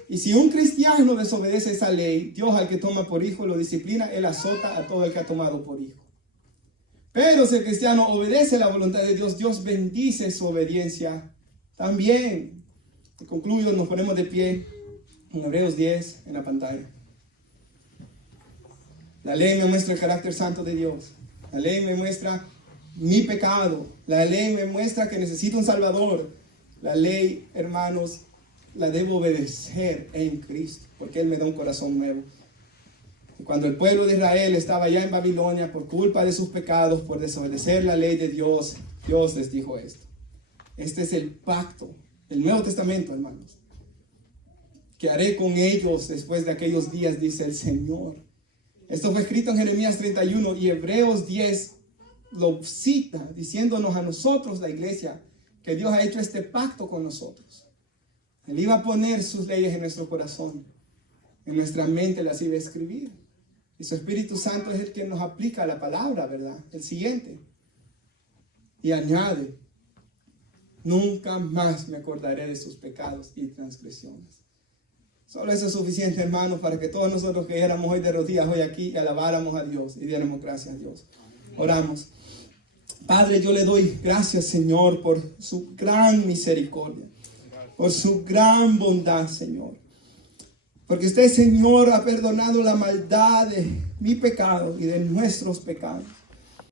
Y si un cristiano desobedece esa ley, Dios al que toma por hijo lo disciplina, Él azota a todo el que ha tomado por hijo. Pero si el cristiano obedece la voluntad de Dios, Dios bendice su obediencia también. Y concluyo, nos ponemos de pie en Hebreos 10 en la pantalla. La ley me muestra el carácter santo de Dios. La ley me muestra mi pecado. La ley me muestra que necesito un Salvador. La ley, hermanos, la debo obedecer en Cristo, porque Él me da un corazón nuevo. Y cuando el pueblo de Israel estaba ya en Babilonia por culpa de sus pecados, por desobedecer la ley de Dios, Dios les dijo esto. Este es el pacto del Nuevo Testamento, hermanos, que haré con ellos después de aquellos días, dice el Señor. Esto fue escrito en Jeremías 31 y Hebreos 10 lo cita, diciéndonos a nosotros, la iglesia, que Dios ha hecho este pacto con nosotros. Él iba a poner sus leyes en nuestro corazón, en nuestra mente las iba a escribir. Y su Espíritu Santo es el que nos aplica la palabra, ¿verdad? El siguiente. Y añade, nunca más me acordaré de sus pecados y transgresiones. Solo eso es suficiente, hermanos, para que todos nosotros que éramos hoy de rodillas, hoy aquí, y alabáramos a Dios y diéramos gracias a Dios. Oramos. Padre, yo le doy gracias, Señor, por su gran misericordia, por su gran bondad, Señor. Porque usted, Señor, ha perdonado la maldad de mi pecado y de nuestros pecados.